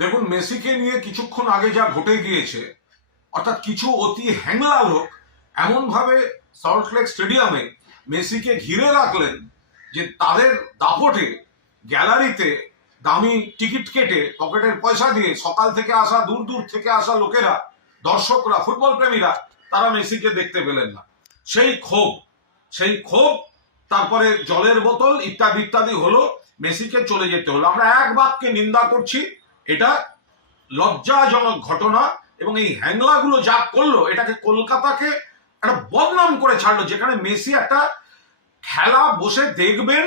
দেখুন, মেসিকে নিয়ে কিছুক্ষণ আগে যা ঘটে গিয়েছে, অর্থাৎ কিছু অতি হ্যাংলা লোক এমনভাবে সল্টলেক স্টেডিয়ামে মেসিকে ঘিরে রাখলেন যে তাদের দাপটে গ্যালারিতে দামি টিকিট কেটে পকেটের পয়সা দিয়ে সকাল থেকে আসা, দূর দূর থেকে আসা লোকেরা, দর্শকরা, ফুটবল প্রেমীরা তারা মেসিকে দেখতে পেলেন না। সেই ক্ষোভ তারপরে জলের বোতল ইত্যাদি ইত্যাদি হলো, মেসিকে চলে যেতে হলো। আমরা এক বাক্যে নিন্দা করছি, এটা লজ্জাজনক ঘটনা। এবং এই হ্যাংলাগুলো যা করলো, এটাকে কলকাতাকে একটা বদনাম করে ছাড়লো, যেখানে মেসি একটা খেলা বসে দেখবেন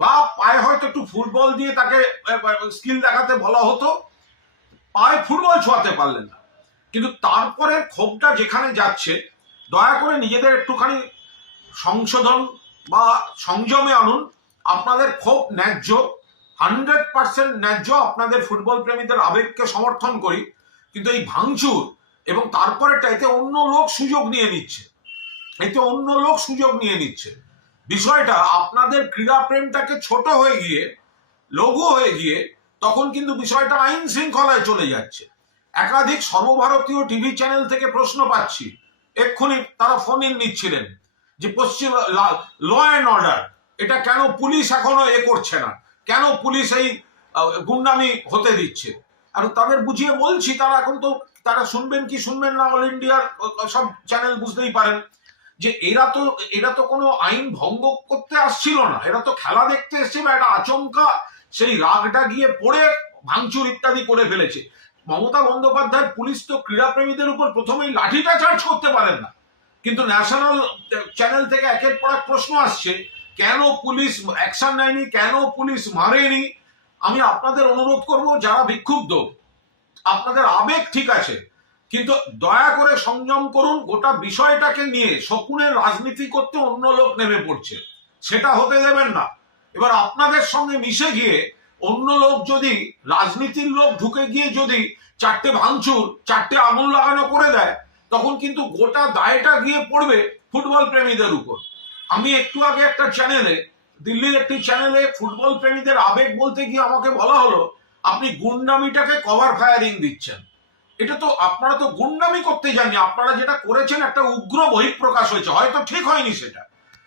বা পায়ে হয়তো একটু ফুটবল দিয়ে তাকে স্কিল দেখাতে বলা হতো, পায়ে ফুটবল ছোঁয়াতে পারলেন না। কিন্তু তারপরে ক্ষোভটা যেখানে যাচ্ছে, দয়া করে নিজেদের একটুখানি সংশোধন বা সংযমে আনুন। আপনাদের ক্ষোভ ন্যায্য, 100% ন্যায্য। আপনাদের ফুটবল প্রেমীদের আবেগকে সমর্থন করি, কিন্তু এই ভাঙচুর এবং তারপরেটা, এতে অন্য লোক সুযোগ নিয়ে নিচ্ছে। বিষয়টা আপনাদের ক্রীড়া প্রেমটাকে ছোট হয়ে গিয়ে, লঘু হয়ে গিয়ে, তখন কিন্তু বিষয়টা আইন শৃঙ্খলায় চলে যাচ্ছে। একাধিক সর্বভারতীয় টিভি চ্যানেল থেকে প্রশ্ন পাচ্ছি, এক্ষুনি তারা ফোন ইন নিচ্ছিলেন যে পশ্চিম ল অ্যান্ড অর্ডার, এটা কেন পুলিশ এখনো করছে না, কেন পুলিশ এই গুন্ডামি হতে দিচ্ছে। আর তাদের বুঝিয়ে বলছি, তারা শুনবেন কি শুনবেন না, অল ইন্ডিয়ার সব চ্যানেল বুঝতেই পারেন যে এরা তো কোনো আইন ভঙ্গ করতে আসছিল না, এরা তো খেলা দেখতে এসেছিল। একটা আচমকা সেই রাগটা গিয়ে পড়ে ভাঙচুর ইত্যাদি করে ফেলেছে। মমতা বন্দ্যোপাধ্যায় পুলিশ তো ক্রীড়াপ্রেমীদের উপর প্রথমেই লাঠিটা চার্জ করতে পারেন না, কিন্তু ন্যাশনাল চ্যানেল থেকে একের পর এক প্রশ্ন আসছে, কেন পুলিশ অ্যাকশন নেয়নি, কেন পুলিশ মারেনি। আমি আপনাদের অনুরোধ করব, যারা বিক্ষুব্ধ, আপনাদের আবেগ ঠিক আছে, কিন্তু দয়া করে সংযম করুন। গোটা বিষয়টাকে নিয়ে শকুনের রাজনীতি করতে অন্য লোক নেমে পড়ছে, সেটা হতে দেবেন না। এবার আপনাদের সঙ্গে মিশে গিয়ে অন্য লোক, যদি রাজনীতির লোক ঢুকে গিয়ে যদি চারটে ভাঙচুর, চারটে আঙুল লাগানো করে দেয়, তখন কিন্তু গোটা দায়টা গিয়ে পড়বে ফুটবল প্রেমীদের উপর। আমি একটু আগে একটা চ্যানেলে, দিল্লির একটি চ্যানেলে ফুটবল প্রেমীদের আবেগ বলতে গিয়ে আমাকে বলা হলো, আপনি গুন্ডামিটাকে কভার ফায়ারিং দিচ্ছেন। এটা তো, আপনারা তো গুন্ডামি করতে যাননি, আপনারা যেটা করেছেন একটা উগ্র বহিঃপ্রকাশ হয়েছে, হয়তো ঠিক হয়নি সেটা,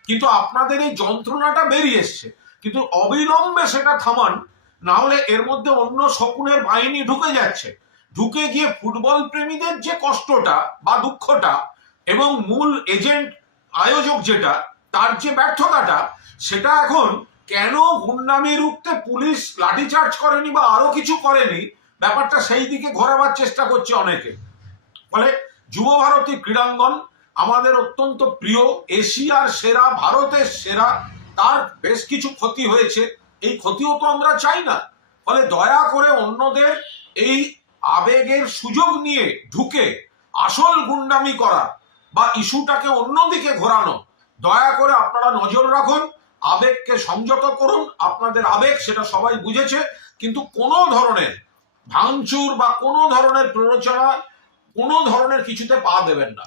কিন্তু আপনাদের এই যন্ত্রণাটা বেরিয়ে এসছে। কিন্তু অবিলম্বে সেটা থামান, না হলে এর মধ্যে অন্য শকুনের বাহিনী ঢুকে যাচ্ছে, ঢুকে গিয়ে ফুটবল প্রেমীদের যে কষ্টটা বা দুঃখটা এবং মূল এজেন্ট আয়োজক যেটা, তার যে ব্যর্থতাটা, সেটা এখন কেন গুন্ডামি রুখতে পুলিশ লাঠিচার্জ করেনি বা আরো কিছু করেনি, ব্যাপারটা সেই দিকে ঘোরাবার চেষ্টা করছে অনেকে। ফলে যুব ভারতী ক্রীড়াঙ্গন আমাদের অত্যন্ত প্রিয়, এশিয়ার সেরা, ভারতের সেরা, তার বেশ কিছু ক্ষতি হয়েছে, এই ক্ষতিও তো আমরা চাই না। ফলে দয়া করে অন্যদের এই আবেগের সুযোগ নিয়ে ঢুকে আসল গুন্ডামি করা বা ইস্যুটাকে অন্যদিকে ঘোরানো, দয়া করে আপনারা নজর রাখুন, আবেগকে সংযত করুন। আপনাদের আবেগ, সেটা সবাই বুঝেছে, কিন্তু কোনো ধরনের ভাঙচুর বা কোনো ধরনের প্ররোচনা, কোনো ধরনের কিছুতে পা দেবেন না।